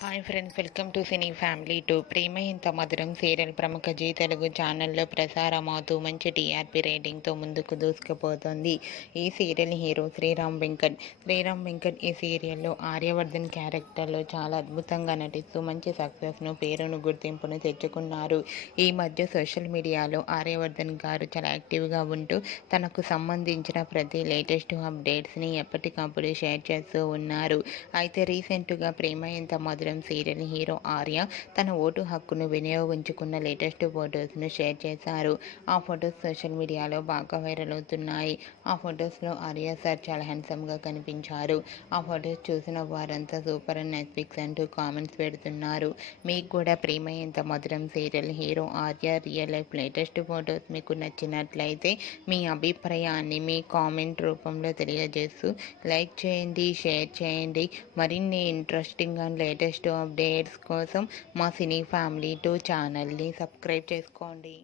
Hi friends, welcome to cine family two. Prema Intha Madhuram serial ప్రముఖ G Telugu ఛానల్లో ప్రసారమవుతూ మంచి టీఆర్పీ రేటింగ్తో ముందుకు దూసుకుపోతుంది. ఈ సీరియల్ హీరో శ్రీరామ్ వెంకట్. ఈ సీరియల్లో ఆర్యవర్ధన్ క్యారెక్టర్లో చాలా అద్భుతంగా నటిస్తూ మంచి సక్సెస్ను, పేరును, గుర్తింపును తెచ్చుకున్నారు. ఈ మధ్య సోషల్ మీడియాలో ఆర్యవర్ధన్ గారు చాలా యాక్టివ్గా ఉంటూ తనకు సంబంధించిన ప్రతి లేటెస్ట్ అప్డేట్స్ని ఎప్పటికప్పుడు షేర్ చేస్తూ ఉన్నారు. అయితే రీసెంట్గా ప్రేమ ఇంత మధురం సీరియల్ హీరో ఆర్య తన ఓటు హక్కును వినియోగించుకున్న లేటెస్ట్ ఫొటోస్ను షేర్ చేశారు. ఆ ఫొటోస్ సోషల్ మీడియాలో బాగా వైరల్ అవుతున్నాయి. ఆ ఫొటోస్లో ఆర్య సార్ చాలా హ్యాండ్సమ్గా కనిపించారు. ఆ ఫొటోస్ చూసిన వారంతా సూపర్ అండ్ నైస్ పిక్స్ అంటూ కామెంట్స్ పెడుతున్నారు. మీకు కూడా ప్రేమ ఎంత మధురం serial hero Arya real life latest photos మీకు నచ్చినట్లయితే మీ అభిప్రాయాన్ని మీ కామెంట్ రూపంలో తెలియజేస్తూ లైక్ చేయండి, షేర్ చేయండి. మరిన్ని ఇంట్రెస్టింగ్ అండ్ లేటెస్ట్ అప్డేట్స్ కోసం మా సినీ ఫ్యామిలీ 2 ఛానల్ని సబ్స్క్రైబ్ చేసుకోండి.